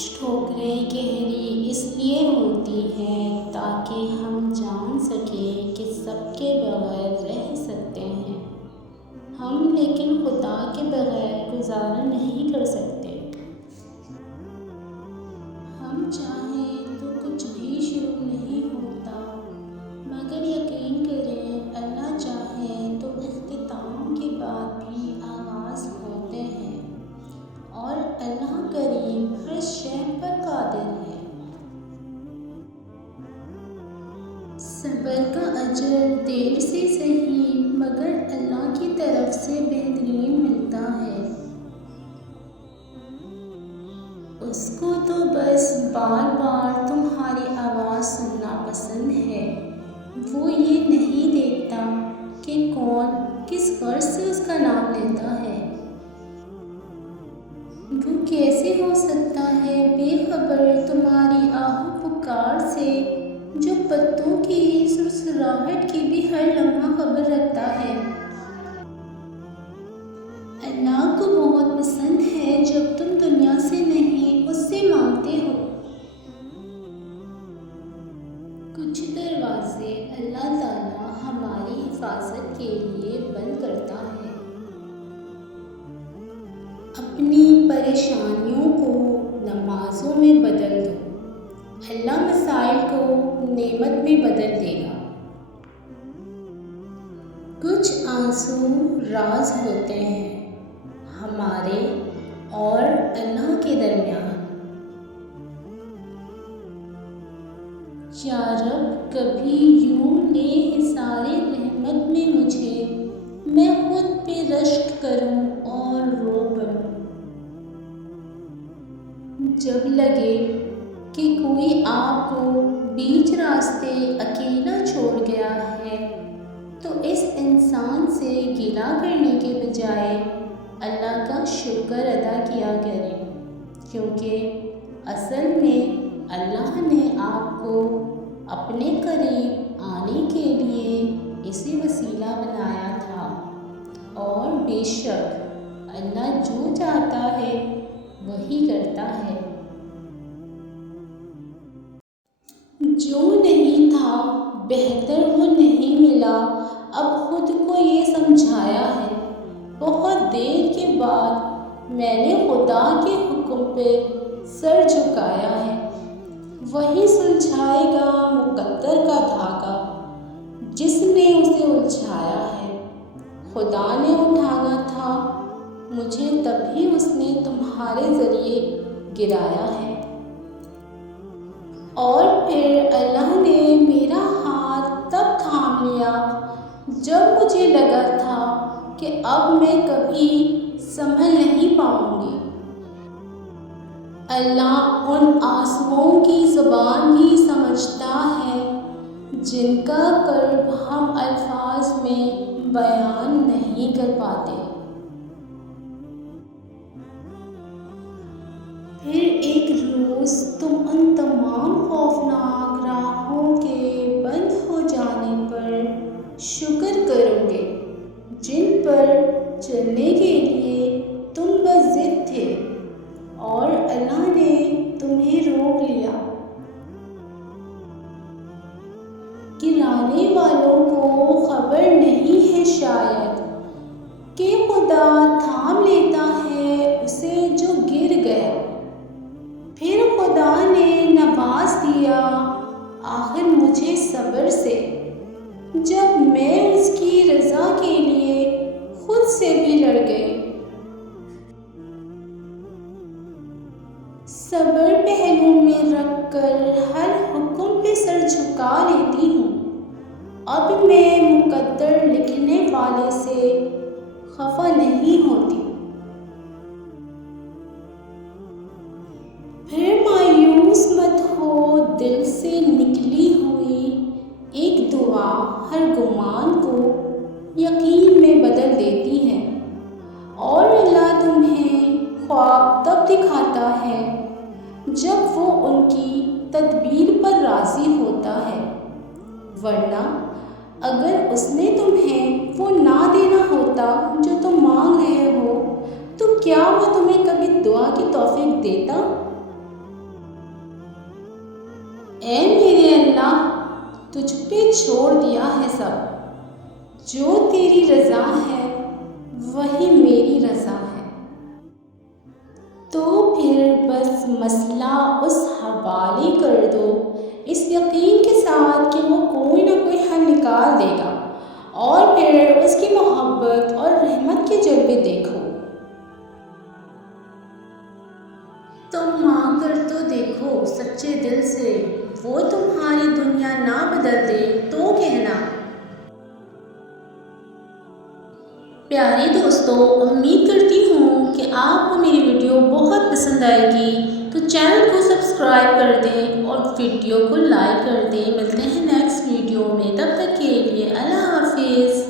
کچھ ٹھوکریں گہری اس لیے ہوتی ہیں تاکہ ہم جان سکیں کہ سب کے بغیر رہ سکتے ہیں ہم، لیکن خدا کے بغیر گزارا نہیں کر سکتے۔ ہم چاہیں تو کچھ بھی شروع نہیں ہوتا، مگر یقین کریں اللہ چاہے تو اختتام کے بعد بھی آغاز ہوتے ہیں، اور اللہ کریم ہر شے پر قادر ہے۔ صبر کا اجر دیر سے صحیح مگر اللہ کی طرف سے بہترین ملتا ہے۔ اس کو تو بس بار بار تمہاری آواز سننا پسند ہے، وہ یہ نہیں دیکھتا کہ کون کس غرض سے اس کا نام لیتا ہے۔ وہ کیسے ہو سکتا ہے بے خبر تمہاری آہ و پکار سے، جو پتوں کی سرسراہٹ کی بھی ہر لمحہ خبر رکھتا ہے۔ اللہ کو بہت پسند ہے جب تم دنیا سے نہیں اس سے مانگتے ہو۔ کچھ دروازے اللہ تعالیٰ ہماری حفاظت کے لیے بند کرتا ہے۔ اپنی پریشانیوں کو نمازوں میں بدل دو، اللہ مسائل کو نعمت میں بدل دے گا۔ کچھ آنسو راز ہوتے ہیں ہمارے اور اللہ کے درمیان۔ یا رب کبھی یوں لے حصار رحمت میں مجھے، میں خود پہ رشک کروں اور رو پڑوں۔ جب لگے کہ کوئی آپ کو بیچ راستے اکیلا چھوڑ گیا ہے تو اس انسان سے گلہ کرنے کے بجائے اللہ کا شکر ادا کیا کریں، کیونکہ اصل میں اللہ نے آپ کو اپنے قریب آنے کے لیے اسے وسیلہ بنایا تھا، اور بے شک اللہ جو چاہتا ہے وہی کرتا ہے۔ جو نہیں تھا بہتر وہ نہیں ملا، اب خود کو یہ سمجھایا ہے۔ بہت دیر کے بعد میں نے خدا کے حکم پہ سر جھکایا ہے، وہی سلجھائے گا مقدر کا دھاگا جس نے اسے الجھایا ہے۔ خدا نے اٹھانا تھا مجھے تبھی اس نے تمہارے ذریعے گرایا ہے۔ اور پھر اللہ نے میرا ہاتھ تب تھام لیا جب مجھے لگا تھا کہ اب میں کبھی سنبھل نہیں پاؤں گی۔ اللہ ان آنسوؤں کی زبان بھی سمجھتا ہے جن کا کرب ہم الفاظ میں بیان نہیں کر پاتے۔ پھر ایک روز تم ان تمام خوفناک راہوں کے بند ہو جانے پر شکر کرو گے جن پر چلنے کے لیے تم بس ضد تھے، اور اللہ نے تمہیں روک لیا۔ گرانے والوں کو خبر نہیں ہے شاید کہ خدا تھام لیتا ہے اسے جو گر گیا، پھر خدا نے نواز دیا آخر مجھے صبر سے، جب میں اس کی رضا کے لیے خود سے بھی لڑ گئی۔ صبر پہلو میں رکھ کر ہر حکم پہ سر جھکا لیتی ہوں، اب میں مقدر لکھنے والے سے خفا نہیں ہوتی۔ پھر مایوس مت ہو، دل سے نکلی ہوئی ایک دعا ہر گمان کو یقین میں بدل دیتی ہے، اور اللہ تمہیں خواب تب دکھاتا ہے جب وہ ان کی تدبیر پر راضی ہوتا ہے، ورنہ اگر اس نے تمہیں وہ نہ دینا ہوتا جو تم مانگ رہے ہو تو کیا وہ تمہیں کبھی دعا کی توفیق دیتا؟ اے میرے اللہ، تجھ پہ چھوڑ دیا ہے سب، جو تیری رضا ہے وہی میری رضا ہے۔ تو پھر بس مسئلہ اس حوالے کر دو، اس یقین کے ساتھ کہ وہ کوئی نہ کوئی حل نکال دے گا، اور پھر اس کی محبت اور رحمت کے جلوے دیکھو۔ تم مانگ کر تو دیکھو سچے دل سے، وہ تمہاری دنیا نہ بدل دے تو کہنا۔ پیارے دوستو، امید کرتی ہوں کہ آپ کو میری ویڈیو بہت پسند آئے گی، تو چینل کو سبسکرائب کر دیں اور ویڈیو کو لائک کر دیں۔ ملتے ہیں نیکسٹ ویڈیو میں، تب تک کے لیے اللہ حافظ۔